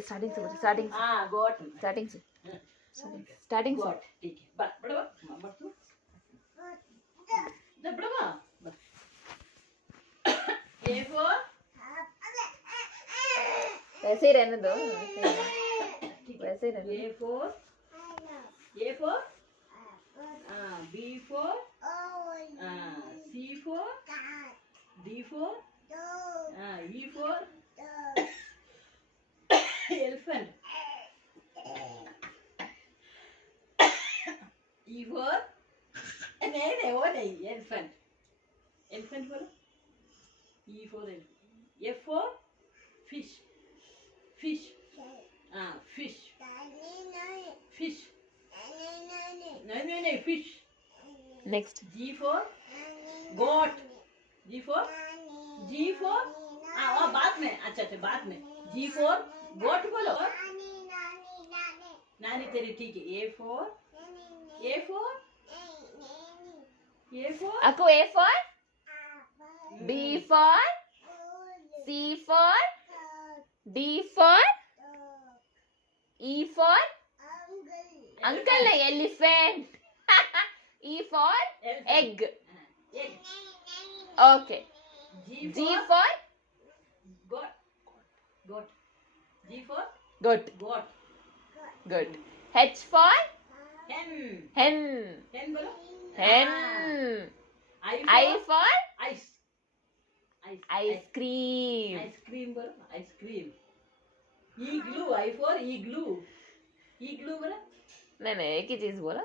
Starting से starting हाँ गोट starting से स्टार्टिंग से गोट ठीक है बस बड़ा मत तू जब बड़ा A for वैसे ही रहने दो, वैसे ही रहने दो। A for B for C for D for E for elephant E for नहीं वो नहीं elephant बोलो E for elephant F for fish fish नहीं fish next G for goat G for बाद में अच्छा बाद में G for goat बोलो नानी तेरी ठीक है A for आपको A for B for C for D for E for uncle नहीं elephant E for egg okay G for goat G for goat good H for hen बोलो hen I for ice ice cream बोलो ice cream igloo I for igloo बोलो नहीं एक ही चीज बोला